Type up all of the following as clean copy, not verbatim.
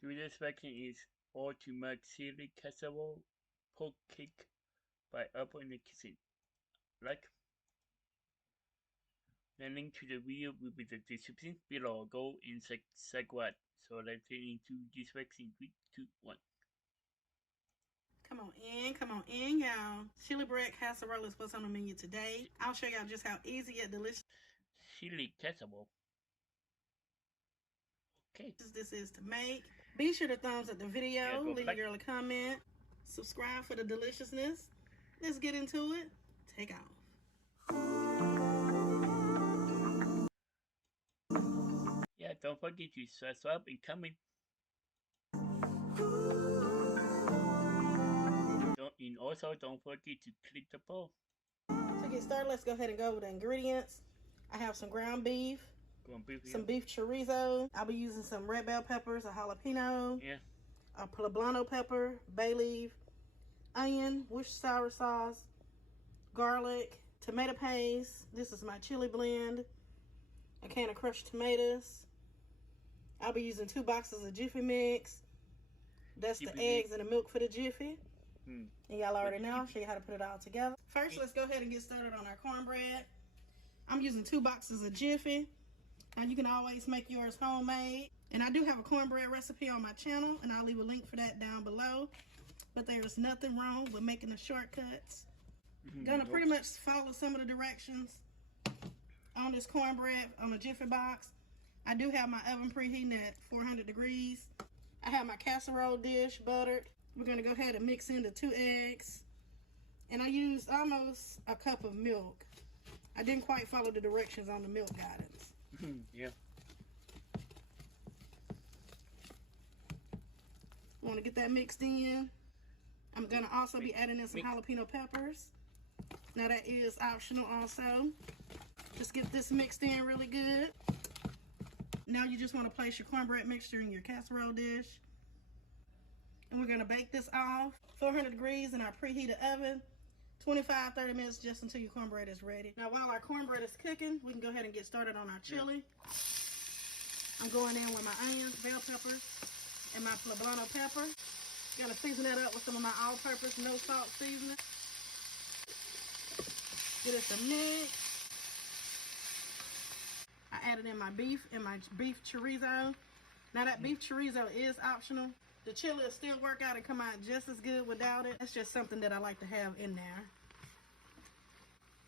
Today's vaccine is All Too Much CHILLI Casserole Pork Cake by Apple in the Kitchen. Like, the link to the video will be the description below. Go in what. So let's get into this vaccine. 3, 2, 1. Come on in, y'all. Chili bread casserole is what's on the menu today. I'll show y'all just how easy yet delicious CHILLI Casserole. Okay. this is to make. Be sure to thumbs up the video, leave a girl a comment, subscribe for the deliciousness. Let's get into it. Take off. Yeah, don't forget to subscribe and comment. Also don't forget to click the bell. To get started, let's go ahead and go over the ingredients. I have some ground beef, some beef chorizo. I'll be using some red bell peppers, a jalapeno, a poblano pepper, bay leaf, onion, Worcestershire sauce, garlic, tomato paste. This is my chili blend, a can of crushed tomatoes. I'll be using 2 boxes of Jiffy mix. That's the eggs and the milk for the Jiffy. And y'all already know, I'll show you how to put it all together. First, let's go ahead and get started on our cornbread. I'm using 2 boxes of Jiffy. Now, you can always make yours homemade. And I do have a cornbread recipe on my channel, and I'll leave a link for that down below. But there is nothing wrong with making the shortcuts. Gonna pretty much follow some of the directions on this cornbread on the Jiffy box. I do have my oven preheating at 400 degrees. I have my casserole dish buttered. We're going to go ahead and mix in the 2 eggs. And I used almost a cup of milk. I didn't quite follow the directions on the milk guidance. Yeah. Want to get that mixed in. I'm going to also be adding in some jalapeno peppers. Now that is optional also. Just get this mixed in really good. Now you just want to place your cornbread mixture in your casserole dish. And we're going to bake this off 400 degrees in our preheated oven, 25-30 minutes just until your cornbread is ready. Now while our cornbread is cooking, we can go ahead and get started on our chili. I'm going in with my onions, bell peppers, and my poblano pepper. Gonna season that up with some of my all-purpose no salt seasoning. Get us a mix. I added in my beef and my beef chorizo. Now that beef chorizo is optional. The chili will still work out and come out just as good without it. That's just something that I like to have in there.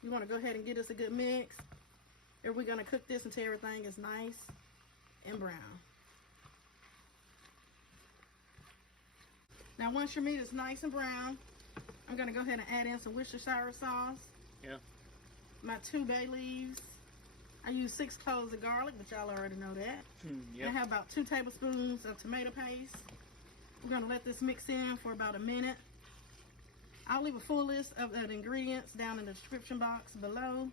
You want to go ahead and get us a good mix. And we're going to cook this until everything is nice and brown. Now once your meat is nice and brown, I'm going to go ahead and add in some Worcestershire sauce. Yeah. My 2 bay leaves. I use 6 cloves of garlic, but y'all already know that. Yep. I have about 2 tablespoons of tomato paste. We're going to let this mix in for about a minute. I'll leave a full list of the ingredients down in the description box below.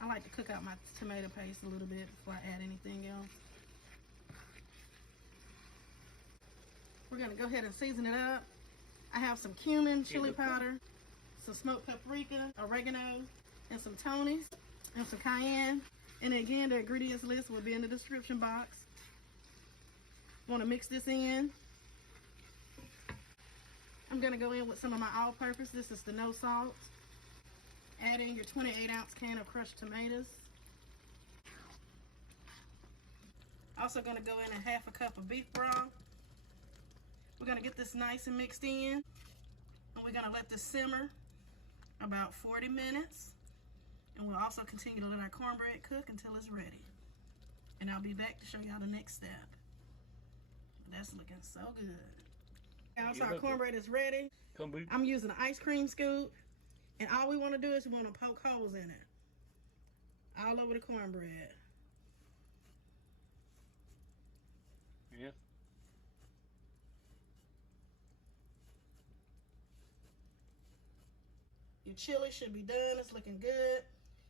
I like to cook out my tomato paste a little bit before I add anything else. We're going to go ahead and season it up. I have some cumin, chili powder, some smoked paprika, oregano, and some Tony's, and some cayenne. And again, the ingredients list will be in the description box. Want to mix this in. I'm going to go in with some of my all-purpose. This is the no salt. Add in your 28-ounce can of crushed tomatoes. Also going to go in 1/2 cup of beef broth. We're going to get this nice and mixed in. And we're going to let this simmer about 40 minutes. And we'll also continue to let our cornbread cook until it's ready. And I'll be back to show y'all the next step. That's looking so good. Now, so our cornbread is ready. I'm using an ice cream scoop. And all we want to do is we want to poke holes in it. All over the cornbread. Yeah. Your chili should be done. It's looking good.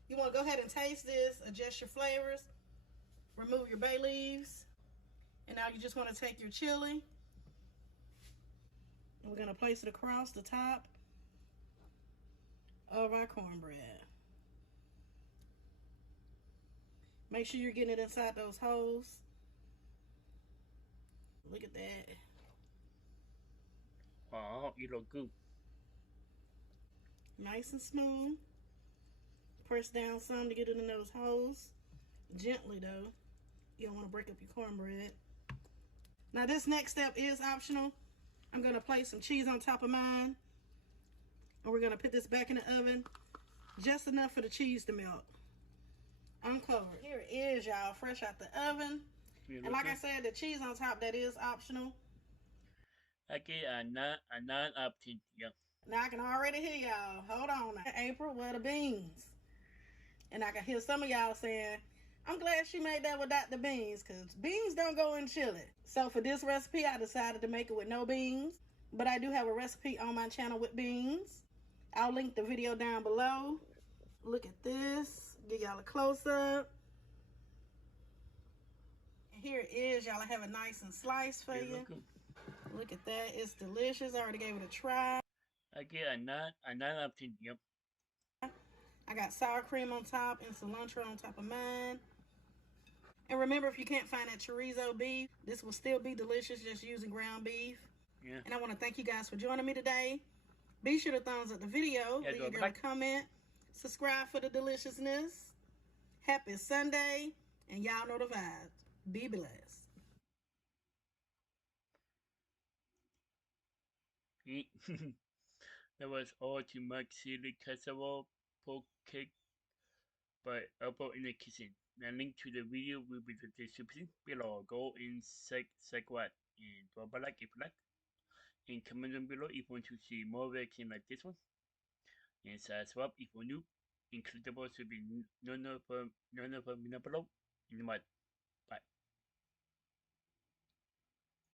You want to go ahead and taste this, adjust your flavors, remove your bay leaves, and now you just want to take your chili, and we're going to place it across the top of our cornbread. Make sure you're getting it inside those holes. Look at that. Oh, it look good. Nice and smooth. Press down some to get it in those holes. Gently though. You don't want to break up your cornbread. Now this next step is optional. I'm going to place some cheese on top of mine. And we're going to put this back in the oven. Just enough for the cheese to melt. Uncovered. Here it is, y'all. Fresh out the oven. And like I said, the cheese on top, that is optional. Okay, non option, yeah. Now I can already hear y'all. Hold on. April, where the beans? And I can hear some of y'all saying, I'm glad she made that without the beans, because beans don't go in chili. So for this recipe, I decided to make it with no beans. But I do have a recipe on my channel with beans. I'll link the video down below. Look at this. Give y'all a close-up. And here it is. Y'all, I have it nice and sliced for you. Look at that. It's delicious. I already gave it a try. Okay, a non option, yep. I got sour cream on top and cilantro on top of mine. And remember, if you can't find that chorizo beef, this will still be delicious just using ground beef. Yeah. And I want to thank you guys for joining me today. Be sure to thumbs up the video, leave your girl a comment, subscribe for the deliciousness. Happy Sunday, and y'all know the vibes. Be blessed. That was all to make chili casserole pork cake by Apple in the Kitchen. The link to the video will be in the description below. Go and check what and drop a like if you like. And comment down below if you want to see more reaction like this one. And subscribe if you're new. Incredible to be none of them below. In the mud. Bye.